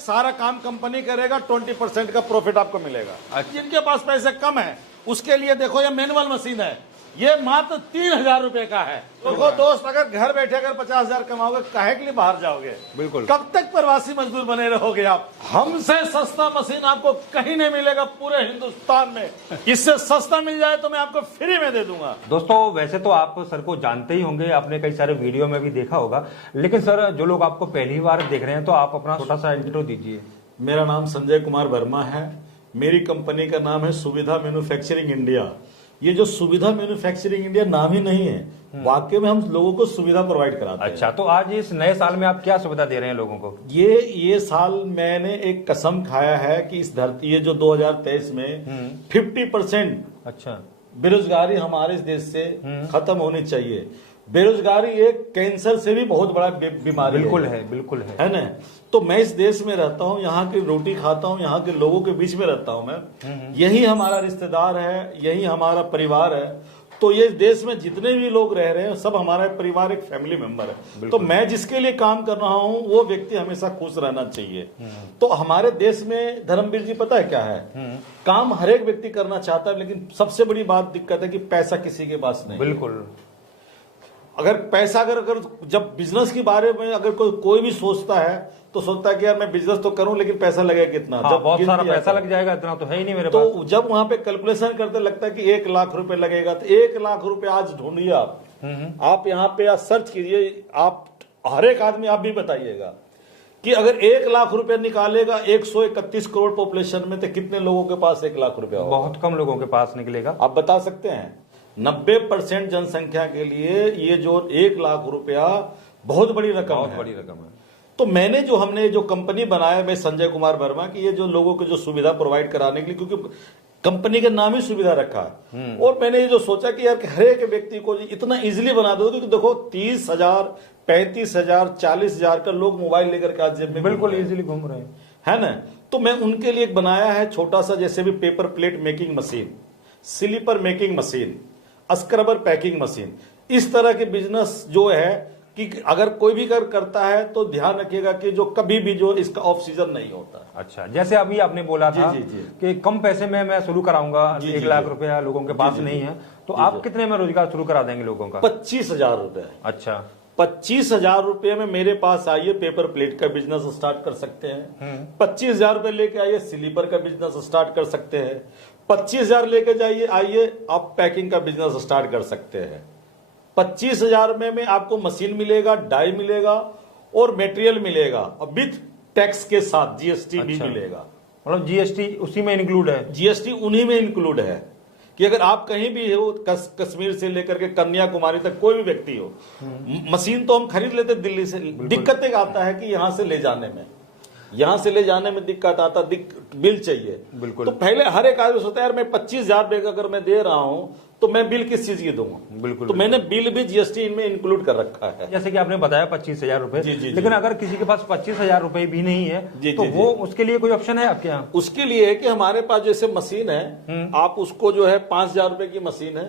सारा काम कंपनी करेगा, 20% का प्रॉफिट आपको मिलेगा। जिनके पास पैसे कम है उसके लिए देखो ये मैनुअल मशीन है, ये मात्र 3,000 रुपए का है। देखो दोस्त, अगर घर बैठे अगर 50,000 कमाओगे, काहे के लिए बाहर जाओगे? बिल्कुल। कब तक प्रवासी मजदूर बने रहोगे आप? हमसे सस्ता मशीन आपको कहीं नहीं मिलेगा पूरे हिंदुस्तान में। इससे सस्ता मिल जाए तो मैं आपको फ्री में दे दूंगा। दोस्तों, वैसे तो आप सर को जानते ही होंगे, आपने कई सारे वीडियो में भी देखा होगा, लेकिन सर जो लोग आपको पहली बार देख रहे हैं तो आप अपना छोटा सा इंट्रो दीजिए। मेरा नाम संजय कुमार वर्मा है। मेरी कंपनी का नाम है सुविधा मैन्युफैक्चरिंग इंडिया। ये जो सुविधा मैन्युफैक्चरिंग इंडिया नाम ही नहीं है, वाकई में हम लोगों को सुविधा प्रोवाइड कराते हैं। अच्छा, तो आज इस नए साल में आप क्या सुविधा दे रहे हैं लोगों को? ये साल मैंने एक कसम खाया है कि इस धरती, ये जो 2023 में 50% अच्छा बेरोजगारी हमारे इस देश से खत्म होनी चाहिए। बेरोजगारी एक कैंसर से भी बहुत बड़ा बीमारी बिल्कुल है, बिल्कुल है ना। तो मैं इस देश में रहता हूँ, यहाँ की रोटी खाता हूँ, यहाँ के लोगों के बीच में रहता हूँ मैं। यही हमारा रिश्तेदार है, यही हमारा परिवार है। तो ये देश में जितने भी लोग रह रहे हैं सब हमारा परिवार, एक फैमिली मेंबर है। तो मैं जिसके लिए काम कर रहा हूँ वो व्यक्ति हमेशा खुश रहना चाहिए। तो हमारे देश में धर्मवीर जी पता है क्या है, काम हर एक व्यक्ति करना चाहता है, लेकिन सबसे बड़ी बात दिक्कत है कि पैसा किसी के पास नहीं। बिल्कुल। अगर पैसा अगर जब बिजनेस के बारे में अगर कोई भी सोचता है तो सोचता है कि यार मैं बिजनेस तो करूं लेकिन पैसा लगेगा कितना। हाँ, जब बहुत सारा पैसा लग जाएगा, इतना तो है ही नहीं मेरे पास। तो जब वहां पे कैलकुलेशन करते लगता है कि 1 लाख रुपए लगेगा, तो 1 लाख रुपए आज ढूंढिए आप यहाँ पे आज सर्च कीजिए, आप हर एक आदमी आप भी बताइएगा कि अगर 1 लाख रुपए निकालेगा 131 करोड़ पॉपुलेशन में, तो कितने लोगों के पास 1 लाख रुपया होगा? बहुत कम लोगों के पास निकलेगा। आप बता सकते हैं? 90% जनसंख्या के लिए ये जो 1 लाख रुपया बहुत बड़ी रकम है। बहुत बड़ी रकम है। तो हमने जो कंपनी बनाया, मैं संजय कुमार वर्मा, की ये जो लोगों को जो सुविधा प्रोवाइड कराने के लिए, क्योंकि कंपनी का नाम ही सुविधा रखा है। और मैंने ये जो सोचा कि यार हर एक व्यक्ति को इतना इजीली बना दो, क्योंकि देखो 30,000, 35,000, 40,000 का लोग मोबाइल लेकर के आज जेब में बिल्कुल इजीली घूम रहे हैं, है ना। तो मैं उनके लिए एक बनाया है छोटा सा, जैसे भी paper plate making machine, slipper making machine, scrubber packing machine. इस तरह के बिजनेस जो है कि अगर कोई भी करता है तो ध्यान रखिएगा कि जो कभी भी जो इसका ऑफ सीजन नहीं होता। अच्छा, जैसे अभी आपने बोला था कि कम पैसे में मैं शुरू कराऊंगा, 1 लाख रुपया लोगों के पास नहीं है, तो आप कितने में रोजगार शुरू करा देंगे लोगों का? 25,000 रुपए। अच्छा, 25,000 रुपए में मेरे पास आइए, पेपर प्लेट का बिजनेस स्टार्ट कर सकते हैं। 25,000 रुपए लेके आइए, स्लीपर का बिजनेस स्टार्ट कर सकते हैं। 25,000 लेके जाइए, आइए आप पैकिंग का बिजनेस स्टार्ट कर सकते हैं। 25,000 में आपको मशीन मिलेगा, डाई मिलेगा और मटेरियल मिलेगा, और विथ टैक्स के साथ जीएसटी भी मिलेगा। मतलब जीएसटी उसी में इंक्लूड है? जीएसटी उन्हीं में इंक्लूड है कि अगर आप कहीं भी हो, कश्मीर से लेकर के कन्याकुमारी तक कोई भी व्यक्ति हो, मशीन तो हम खरीद लेते दिल्ली से। दिक्कत एक आता है कि यहां से ले जाने में दिक्कत आता, बिल चाहिए। बिल्कुल। तो पहले हर एक आदमी सोचता है यार मैं 25,000 रुपए अगर मैं दे रहा हूं तो मैं बिल किस चीज की दूंगा? बिल्कुल। तो मैंने बिल भी जीएसटी इनमें इंक्लूड कर रखा है। जैसे कि आपने बताया 25,000 रुपए, लेकिन अगर किसी के पास 25,000 रुपए भी नहीं है तो वो उसके लिए कोई ऑप्शन है आपके यहाँ? उसके लिए है कि हमारे पास जैसे मशीन है, आप उसको जो है 5,000 रुपए की मशीन है,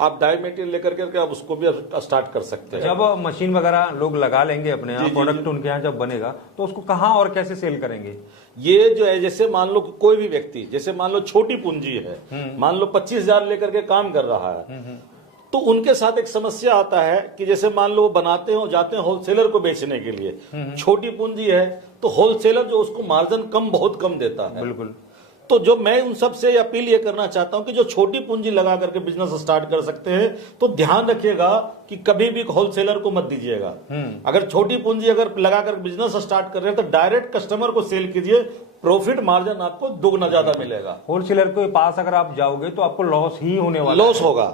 आप डाई मटेरियल लेकर के आप उसको भी स्टार्ट कर सकते हैं। जब मशीन वगैरह लोग लगा लेंगे अपने यहाँ, प्रोडक्ट उनके यहाँ जब बनेगा तो उसको कहाँ और कैसे सेल करेंगे? ये जो है, जैसे मान लो कोई भी व्यक्ति, जैसे मान लो छोटी पूंजी है, मान लो 25,000 लेकर के काम कर रहा है, तो उनके साथ एक समस्या आता है कि जैसे मान लो बनाते हो, जाते हैं होलसेलर को बेचने के लिए, छोटी पूंजी है तो होलसेलर जो उसको मार्जिन बहुत कम देता है। बिल्कुल। तो जो मैं उन सबसे अपील ये करना चाहता हूं कि जो छोटी पूंजी लगा करके बिजनेस स्टार्ट कर सकते हैं, तो ध्यान रखिएगा कि कभी भी होलसेलर को मत दीजिएगा। अगर छोटी पूंजी अगर लगा कर बिजनेस स्टार्ट कर रहे हैं तो डायरेक्ट कस्टमर को सेल कीजिए, प्रॉफिट मार्जिन आपको दुगना ज्यादा मिलेगा। होलसेलर के पास अगर आप जाओगे तो आपको लॉस ही होने वाला, लॉस होगा।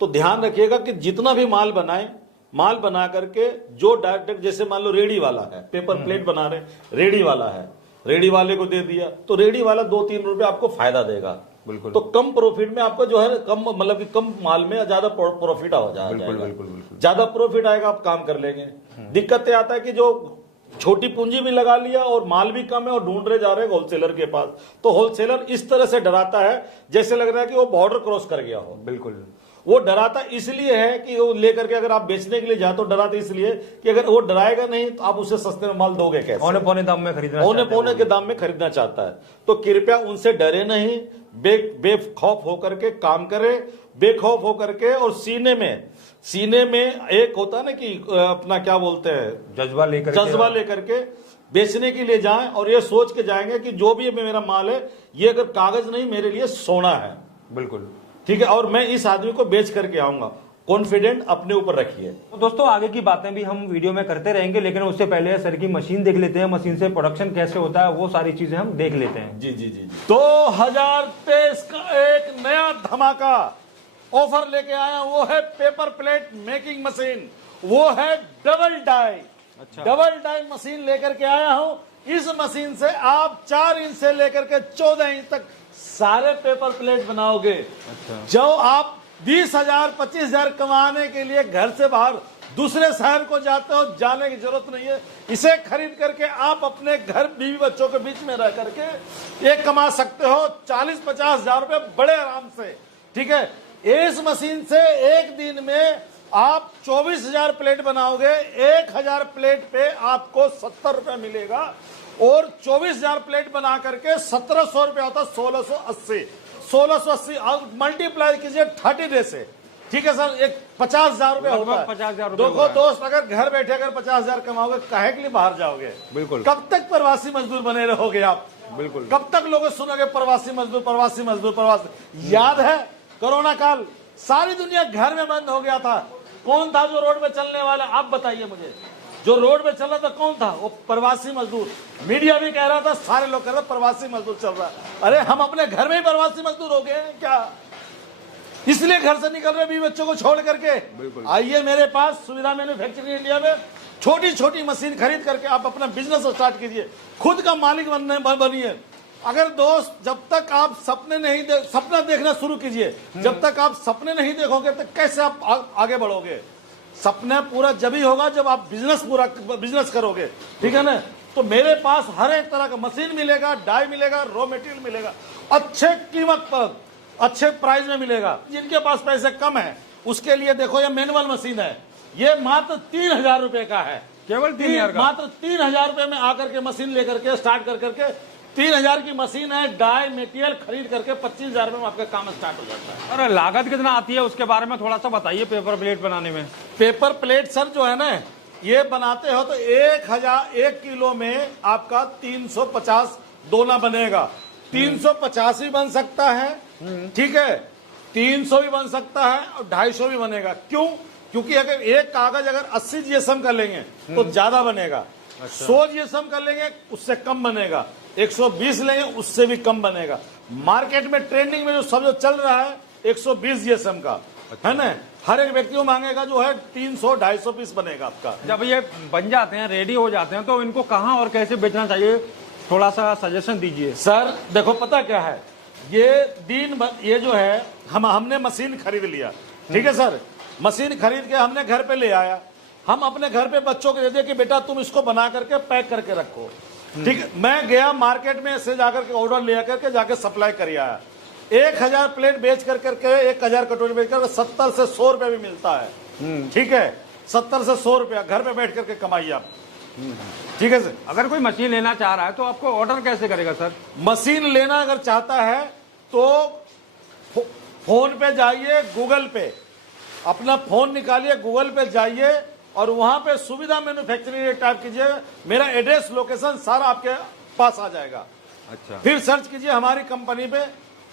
तो ध्यान रखिएगा कि जितना भी माल बनाए, माल बना करके जो डायरेक्ट, जैसे मान लो रेडी वाला है, पेपर प्लेट बना रहे, रेडी वाला है, रेडी वाले को दे दिया तो रेडी वाला 2-3 रुपए आपको फायदा देगा। बिल्कुल। तो कम प्रॉफिट में आपको जो है कम, मतलब कि कम माल में ज्यादा प्रॉफिट आ जाएगा। बिल्कुल। ज्यादा प्रॉफिट आएगा, आप काम कर लेंगे। दिक्कत आता है कि जो छोटी पूंजी भी लगा लिया और माल भी कम है और ढूंढ रहे जा रहे हैं होलसेलर के पास, तो होलसेलर इस तरह से डराता है जैसे लग रहा है कि वो बॉर्डर क्रॉस कर गया हो। बिल्कुल। वो डराता इसलिए है कि वो लेकर के अगर आप बेचने के लिए जाते हो, डराता इसलिए कि अगर वो डराएगा नहीं तो आप उसे सस्ते में माल दोगे कैसे? औने पौने दाम में खरीदना औने पौने के दाम में खरीदना चाहता है। तो कृपया उनसे डरे नहीं, बेखौफ होकर के काम करे, बेखौफ होकर के, और सीने में एक होता है ना कि अपना क्या बोलते हैं, जज्बा लेकर के बेचने के लिए जाएं, और ये सोच के जाएंगे कि जो भी मेरा माल है ये अगर कागज नहीं मेरे लिए सोना है। बिल्कुल ठीक है, और मैं इस आदमी को बेच करके आऊंगा। कॉन्फिडेंट अपने ऊपर रखिए। तो दोस्तों आगे की बातें भी हम वीडियो में करते रहेंगे, लेकिन उससे पहले सर की मशीन देख लेते हैं, मशीन से प्रोडक्शन कैसे होता है वो सारी चीजें हम देख लेते हैं। जी जी जी 2023 का एक नया धमाका ऑफर लेके आया, वो है पेपर प्लेट मेकिंग मशीन, वो है डबल डाई। अच्छा। डबल डाई मशीन लेकर के आया हूं। इस मशीन से आप 4 इंच से लेकर के 14 इंच तक सारे पेपर प्लेट बनाओगे। अच्छा। जो आप 20,000 25,000 कमाने के लिए घर से बाहर दूसरे शहर को जाते हो, जाने की जरूरत नहीं है। इसे खरीद करके आप अपने घर बीवी बच्चों के बीच में रह करके एक कमा सकते हो 40-50 हजार रुपए बड़े आराम से। ठीक है, इस मशीन से एक दिन में आप 24,000 प्लेट बनाओगे, 1,000 प्लेट पे आपको 70 रुपए मिलेगा, और 24,000 प्लेट बना करके 1,700 रुपए होता है, 1680 मल्टीप्लाई कीजिए 30 डे से। ठीक है सर, एक 50,000 रुपए होता है। 50,000 रुपए देखो दोस्त, अगर घर बैठे अगर 50,000 कमाओगे, काहे के लिए बाहर जाओगे? बिल्कुल। कब तक प्रवासी मजदूर बने रहोगे आप? बिल्कुल। कब तक लोग सुनोगे प्रवासी मजदूर प्रवासी मजदूर प्रवासी? याद है कोरोना काल, सारी दुनिया घर में बंद हो गया था। कौन था जो रोड पे चलने वाला? आप बताइए मुझे, जो रोड पे चल रहा था कौन था? वो प्रवासी मजदूर। मीडिया भी कह रहा था, सारे लोग कह रहे प्रवासी मजदूर चल रहा है। अरे हम अपने घर में ही प्रवासी मजदूर हो गए हैं क्या? इसलिए घर से निकल रहे बीवी बच्चों को छोड़ करके। आइए मेरे पास सुविधा मैन्युफैक्चरिंग इंडिया में छोटी छोटी मशीन खरीद करके आप अपना बिजनेस स्टार्ट कीजिए, खुद का मालिक बनिए। अगर दोस्त, जब तक आप सपना देखना शुरू कीजिए, जब तक आप सपने नहीं देखोगे तो कैसे आप आगे बढ़ोगे? सपना पूरा जब ही होगा जब आप बिजनेस करोगे। ठीक है ना? तो मेरे पास हर एक तरह का मशीन मिलेगा, डाई मिलेगा, रॉ मटेरियल मिलेगा, अच्छे कीमत पर अच्छे प्राइस में मिलेगा। जिनके पास पैसे कम है उसके लिए देखो, ये मैनुअल मशीन है, ये मात्र 3,000 रुपए का है। केवल 3,000 का? मात्र 3,000 रुपए में आकर के मशीन लेकर के स्टार्ट कर करके 3,000 की मशीन है, डाई मटेरियल खरीद करके 25,000 रुपए में आपका काम स्टार्ट हो जाता है। और लागत कितना आती है उसके बारे में थोड़ा सा बताइए पेपर प्लेट बनाने में। पेपर प्लेट सर जो है ना, ये बनाते हो तो 1 किलो में आपका 350 दोना बनेगा। 350 भी बन सकता है, ठीक है, 300 भी बन सकता है, और 250 भी बनेगा। क्यों? क्योंकि अगर एक कागज अगर 80 जीएसएम कर लेंगे तो ज्यादा बनेगा। 100 जीएसएम कर लेंगे उससे कम बनेगा, 120 लेंगे उससे भी कम बनेगा। मार्केट में ट्रेंडिंग में जो चल रहा है 120 जीएसएम का है ना, हर एक व्यक्ति को मांगेगा जो है 300-250 पीस बनेगा आपका। जब ये बन जाते हैं, रेडी हो जाते हैं, तो इनको कहाँ और कैसे बेचना चाहिए, थोड़ा सा सजेशन दीजिए। सर देखो, पता क्या है, ये जो है हमने मशीन खरीद लिया। ठीक है सर, मशीन खरीद के हमने घर पे ले आया, हम अपने घर पे बच्चों को दे दिया कि बेटा तुम इसको बना करके पैक करके रखो। ठीक है, मैं गया मार्केट में से जाकर के ऑर्डर ले करके जाके सप्लाई कर आया। 1,000 प्लेट बेच कर करके 1,000 कटोरी बेच कर 70 से 100 रुपए भी मिलता है। ठीक है, 70 से 100 रुपया घर पे बैठ करके कमाइए आप। ठीक है सर। अगर कोई मशीन लेना चाह रहा है तो आपको ऑर्डर कैसे करेगा सर? मशीन लेना अगर चाहता है तो फोन पे जाइए, गूगल पे अपना फोन निकालिए, गूगल पे जाइए और वहां पे सुविधा मैन्युफैक्चरिंग टाइप कीजिए, मेरा एड्रेस लोकेशन सारा आपके पास आ जाएगा। अच्छा। फिर सर्च कीजिए हमारी कंपनी पे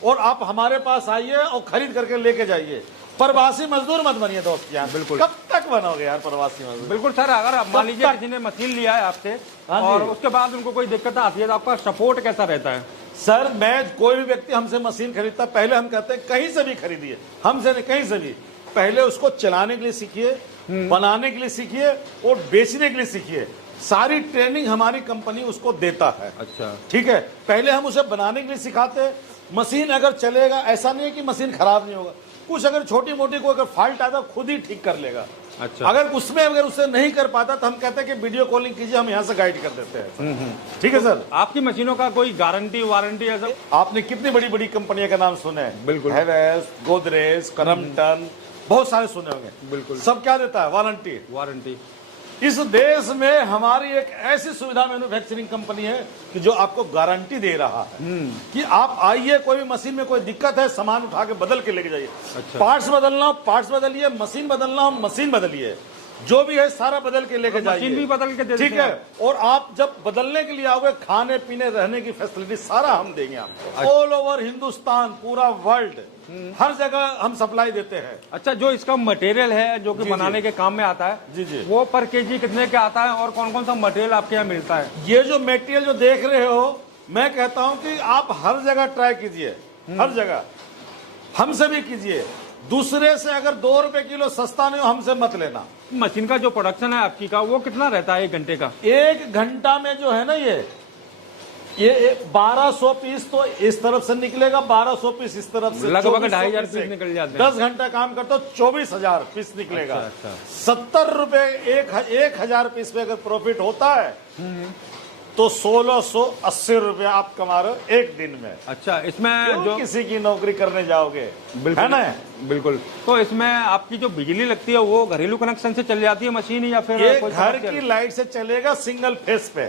और आप हमारे पास आइए और खरीद करके लेके जाइए। प्रवासी मजदूर मत बनिए दोस्त यार। बिल्कुल। कब तक बनोगे यार प्रवासी मजदूर? बिल्कुल सर, अगर आप मान लीजिए किसी ने मशीन लिया है आपसे और उसके बाद उनको कोई दिक्कत आती है तो आपका सपोर्ट कैसा रहता है? सर मैं, कोई भी व्यक्ति हमसे मशीन खरीदता, पहले हम कहते हैं कहीं से भी खरीदिए, हमसे नहीं कहीं से भी, पहले उसको चलाने के लिए सीखिए, बनाने के लिए सीखिए और बेचने के लिए सीखिए। सारी ट्रेनिंग हमारी कंपनी उसको देता है। अच्छा। ठीक है, पहले हम उसे बनाने के लिए सिखाते हैं। मशीन अगर चलेगा, ऐसा नहीं है कि मशीन खराब नहीं होगा, कुछ अगर छोटी मोटी कोई अगर फॉल्ट आता खुद ही ठीक कर लेगा। अच्छा। अगर उससे नहीं कर पाता तो हम कहते हैं कि वीडियो कॉलिंग कीजिए, हम यहाँ से गाइड कर देते हैं। ठीक है सर। आपकी मशीनों का कोई गारंटी वारंटी ऐसा? आपने कितनी बड़ी बड़ी कंपनियों का नाम सुना है? बिल्कुल। हैवेल्स, गोदरेज, क्रम्पटन, बहुत सारे सुने होंगे। बिल्कुल। सब क्या देता है? वारंटी। इस देश में हमारी एक ऐसी सुविधा मैन्युफैक्चरिंग कंपनी है कि जो आपको गारंटी दे रहा है कि आप आइए, कोई भी मशीन में कोई दिक्कत है, सामान उठा के बदल के लेके जाइए। अच्छा। पार्ट्स बदलना हो पार्ट्स बदलिए, मशीन बदलना हो मशीन बदलिए, जो भी है सारा बदल के लेके जाइए। मशीन भी बदल के दे ठीक देते हैं है। और आप जब बदलने के लिए आओगे, खाने पीने रहने की फैसिलिटी सारा हम देंगे आपको। ऑल ओवर हिंदुस्तान, पूरा वर्ल्ड, हर जगह हम सप्लाई देते हैं। अच्छा, जो इसका मटेरियल है जो कि बनाने के काम में आता है, जी। वो पर केजी कितने का आता है और कौन कौन सा मटेरियल आपके यहाँ मिलता है? ये जो मटेरियल जो देख रहे हो, मैं कहता हूं कि आप हर जगह ट्राई कीजिए, हर जगह हमसे भी कीजिए। दूसरे से अगर 2 रुपए किलो सस्ता नहीं हो, हमसे मत लेना। मशीन का जो प्रोडक्शन है आपकी का, वो कितना रहता है 1 घंटे का? 1 घंटा में जो है ना, ये 1200 पीस तो इस तरफ से निकलेगा, 1200 पीस इस तरफ से, लगभग 2500 पीस निकल जाते हैं। 10 घंटा काम करते हो 24,000 पीस निकलेगा। अच्छा। 70 रुपए 1,000 पीस पे अगर प्रॉफिट होता है तो 1680 रुपए आप कमा रहे हो एक दिन में। अच्छा, इसमें क्यों जो किसी की नौकरी करने जाओगे, है ना? बिल्कुल। तो इसमें आपकी जो बिजली लगती है वो घरेलू कनेक्शन से चल जाती है मशीन, या फिर ये कोई घर की लाइट से चलेगा, सिंगल फेस पे।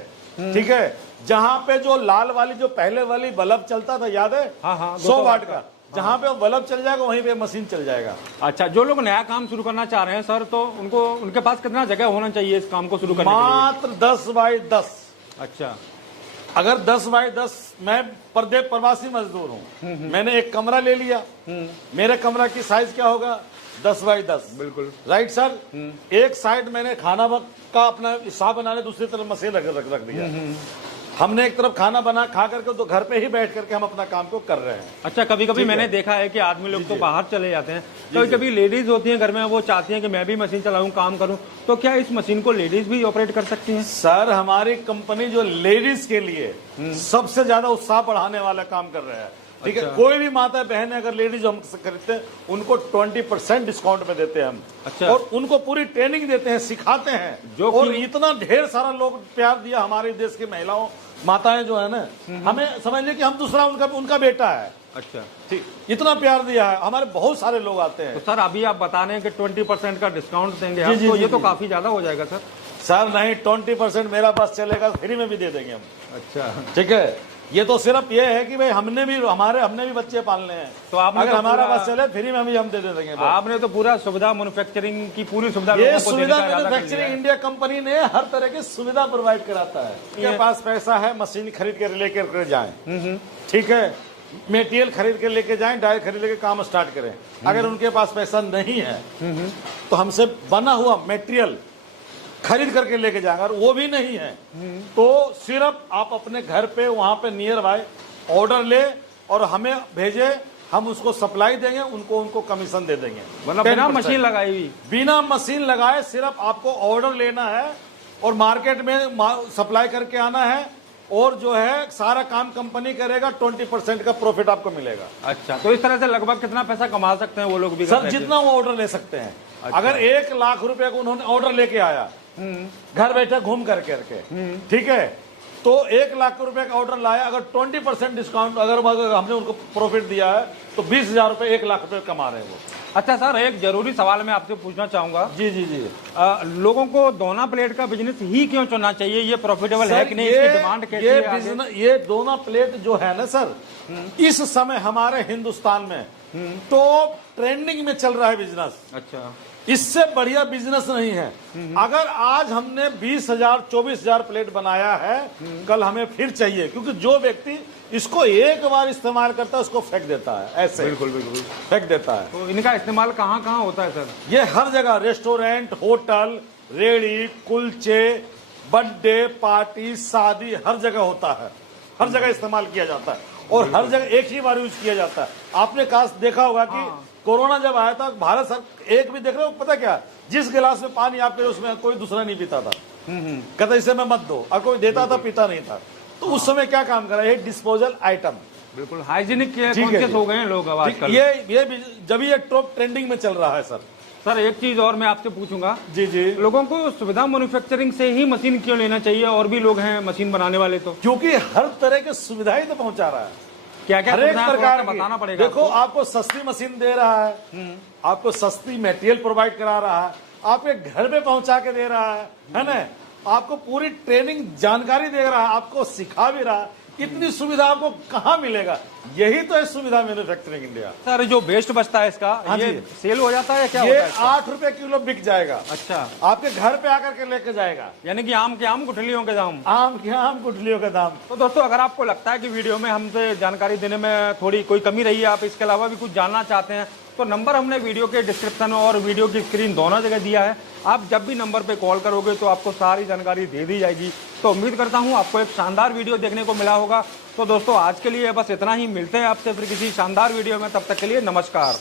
ठीक है। जहां पे जो लाल वाली जो पहले वाली बल्ब चलता था, याद है? हाँ, 100 वाट का। जहां पे वो बल्ब चल जाएगा वहीं पे मशीन चल जाएगा। अच्छा, जो लोग नया काम शुरू करना चाह रहे हैं सर, तो उनके पास कितना जगह होना चाहिए इस काम को शुरू करने के लिए? मात्र 10 बाई 10। अच्छा। अगर 10 बाई 10, मैं प्रवासी मजदूर हूँ, मैंने एक कमरा ले लिया, मेरे कमरा की साइज क्या होगा? 10 बाई 10। बिल्कुल राइट सर। एक साइड मैंने खाना का अपना हिसाब बनाने, दूसरी तरफ मशीन रख दिया। हमने एक तरफ खाना बना खा करके, तो घर पे ही बैठ करके हम अपना काम को कर रहे हैं। अच्छा, कभी कभी मैंने देखा है कि आदमी लोग तो बाहर चले जाते हैं, कभी कभी लेडीज होती हैं घर में, वो चाहती हैं कि मैं भी मशीन चलाऊं, काम करूं, तो क्या इस मशीन को लेडीज भी ऑपरेट कर सकती हैं? सर, हमारी कंपनी जो लेडीज के लिए सबसे ज्यादा उत्साह बढ़ाने वाला काम कर रहा है। ठीक है। कोई भी माता बहन अगर लेडीज हमसे खरीदते हैं, उनको 20% डिस्काउंट पे देते हैं हम। अच्छा। और उनको पूरी ट्रेनिंग देते हैं, सिखाते हैं। जो और इतना ढेर सारा लोग प्यार दिया हमारे देश की महिलाओं, माताएं जो है ना, हमें समझ लें कि हम दूसरा उनका बेटा है। अच्छा, ठीक, इतना प्यार दिया है, हमारे बहुत सारे लोग आते हैं। तो सर अभी आप बता रहे हैं कि 20% का डिस्काउंट देंगे हम, तो ये तो काफी ज्यादा हो जाएगा सर। सर नहीं, 20% मेरा पास चलेगा, फ्री में भी दे देंगे हम। अच्छा, ठीक है। ये तो सिर्फ ये है कि भाई हमने भी बच्चे पालने हैं, तो आपने अगर तो हमारा पास चले फ्री में भी हम दे देंगे। आपने तो पूरा सुविधा मैन्युफैक्चरिंग की पूरी सुविधा, ये सुविधा मैन्युफैक्चरिंग इंडिया कंपनी ने हर तरह की सुविधा प्रोवाइड कराता है। उनके पास पैसा है, मशीन खरीद कर लेकर जाएं। ठीक है। मटेरियल खरीद के लेके जाएं, डायर खरीद लेके काम स्टार्ट करें। अगर उनके पास पैसा नहीं है तो हमसे बना हुआ मटेरियल खरीद करके लेके जाएंगे। और वो भी नहीं है तो सिर्फ आप अपने घर पे, वहां पे नियर बाय ऑर्डर ले और हमें भेजे, हम उसको सप्लाई देंगे, उनको कमीशन दे देंगे। मतलब बिना मशीन लगाई हुई, बिना मशीन लगाए, सिर्फ आपको ऑर्डर लेना है और मार्केट में सप्लाई करके आना है, और जो है सारा काम कंपनी करेगा, 20% का प्रॉफिट आपको मिलेगा। अच्छा, तो इस तरह से लगभग कितना पैसा कमा सकते हैं वो लोग भी? सर, जितना वो ऑर्डर ले सकते हैं। अच्छा। अगर 1 लाख रुपए को उन्होंने ऑर्डर लेके आया, घर बैठे घूम करके, ठीक है, तो 1 लाख रुपए का ऑर्डर लाया, अगर 20% डिस्काउंट अगर हमने उनको प्रॉफिट दिया है, तो 20,000 रुपए 1 लाख रुपए कमा रहे हैं वो। अच्छा सर, एक जरूरी सवाल मैं आपसे पूछना चाहूंगा। जी। लोगों को दोना प्लेट का बिजनेस ही क्यों चुनना चाहिए? ये प्रॉफिटेबल है कि नहीं? इसकी डिमांड कैसी है आगे? ये दोना प्लेट जो है ना सर, इस समय हमारे हिंदुस्तान में टॉप ट्रेंडिंग में चल रहा है बिजनेस। अच्छा, इससे बढ़िया बिजनेस नहीं है। अगर आज हमने 20,000 24,000 प्लेट बनाया है, कल हमें फिर चाहिए, क्योंकि जो व्यक्ति इसको एक बार इस्तेमाल करता है उसको फेंक देता है, ऐसे बिल्कुल फेंक देता है। तो इनका इस्तेमाल कहाँ कहाँ होता है सर? ये हर जगह, रेस्टोरेंट, होटल, रेड़ी, कुलचे, बर्थडे पार्टी, शादी, हर जगह होता है, हर जगह इस्तेमाल किया जाता है, और हर जगह एक ही बार यूज किया जाता है। आपने देखा होगा कि कोरोना जब आया था, भारत सर एक भी देख रहे हो, पता क्या, जिस गिलास में पानी आप पिए उसमें कोई दूसरा नहीं पीता था। कहता इसे मैं मत दो, और कोई देता था, पीता नहीं था। तो उस समय क्या काम कर रहा है? डिस्पोजल आइटम, बिल्कुल हाइजीनिक कॉन्शियस हो गए हैं लोग अब आजकल। ये जब ये टॉप ट्रेंडिंग में चल रहा है सर। सर एक चीज और मैं आपसे पूछूंगा। जी। लोगों को सुविधा मैन्युफैक्चरिंग से ही मशीन क्यों लेना चाहिए? और भी लोग हैं मशीन बनाने वाले, तो क्योंकि हर तरह की सुविधाएं तो पहुंचा रहा है। क्या क्या हर एक सुविधाएं प्रकार थोड़ा सा की। बताना पड़ेगा देखो आपको सस्ती मशीन दे रहा है, आपको सस्ती मटेरियल प्रोवाइड करा रहा है, आपके घर पे पहुंचा के दे रहा है ना, आपको पूरी ट्रेनिंग जानकारी दे रहा है, आपको सिखा भी रहा है। इतनी सुविधा आपको कहाँ मिलेगा? यही तो है सुविधा मैन्युफैक्चरिंग इंडिया। सर जो वेस्ट बचता है इसका, हाँ ये जी। सेल हो जाता है क्या ये होता है इसका? 8 रुपए किलो बिक जाएगा। अच्छा, आपके घर पे आकर के लेके जाएगा। यानी कि आम के आम गुठलियों के दाम। आम के आम, गुठलियों का दाम। तो दोस्तों अगर आपको लगता है कि वीडियो में हमसे जानकारी देने में थोड़ी कोई कमी रही है, आप इसके अलावा भी कुछ जानना चाहते हैं, तो नंबर हमने वीडियो के डिस्क्रिप्शन और वीडियो की स्क्रीन दोनों जगह दिया है। आप जब भी नंबर पे कॉल करोगे तो आपको सारी जानकारी दे दी जाएगी। तो उम्मीद करता हूं आपको एक शानदार वीडियो देखने को मिला होगा। तो दोस्तों आज के लिए बस इतना ही, मिलते हैं आपसे फिर किसी शानदार वीडियो में, तब तक के लिए नमस्कार।